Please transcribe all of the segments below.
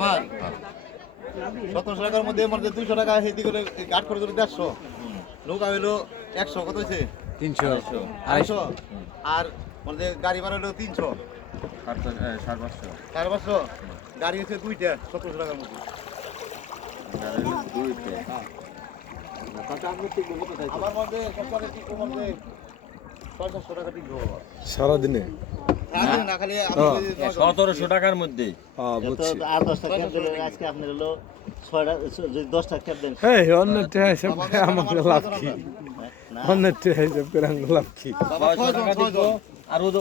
আমার সতেরোশো টাকার মধ্যে মানে দুইশো টাকা হেদি করে কাঠ করে দিল দেড়শো। নৌকা হইল একশো কত হয়েছে? তিনশো। আড়াইশো। আর মানে গাড়ি ভাড়া হলো তিনশো। সাড়ে পাঁচশো? চার পাঁচশো গাড়ি হচ্ছে দুইটা সতেরোশো টাকার মধ্যে। আমার মধ্যে সরকারে কি কম ছয় সাতশো টাকা টিকবো সারাদিনে? হ্যাঁ, না খালি আমি যদি নয় জন- সতেরোশো টাকার মধ্যে।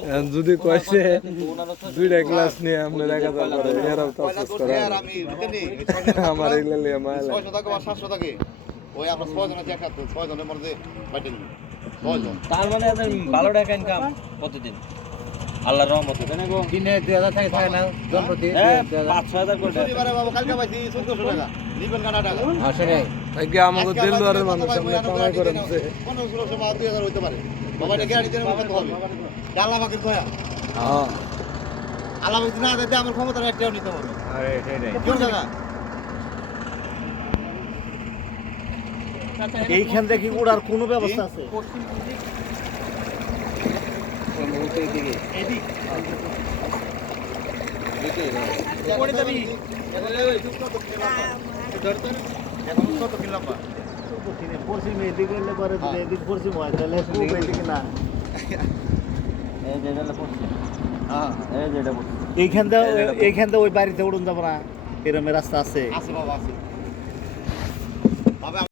হ্যাঁ যদি হ্যাঁ কয়েছে দুইটা ক্লাস নিয়ে আমি ছয় জন আমার এগুলো ওই মধ্যে জন তার মানে ভালো টাকা ইনকাম প্রতিদিন। আল্লাহর রহমতে তাই না গো? দিনে দুই হাজার টাকা থাকে না জনপ্রতি হ্যাঁ পাঁচ ছয় হাজার করে বাবা কালকে পাইছি চোদ্দশো টাকা। নিবেন কাটা টাকা। সেটাই। আজকে আমাকে দিল দুয়ারের মানুষ আমরা কামাই করেন যে পনেরো ষোলোশো বা দুই হাজার হইতে পারে। বাবা এটা গ্যারান্টি দেন হবে। আল্লাহ বাকি কয়া হ্যাঁ। আল্লাহ বাকি না আমার ক্ষমতা একটাও নিতে হবে। আরে সেটাই। এইখান থেকে উড়ার কোনো ব্যবস্থা আছে পড়ে যাবি এখন কত কিনলাম বা পশ্চিম এদিকে এলে পরে এদিক পশ্চিম হয় তাহলে পূব এদিকে না। এই যাব না এরমের রাস্তা আছে।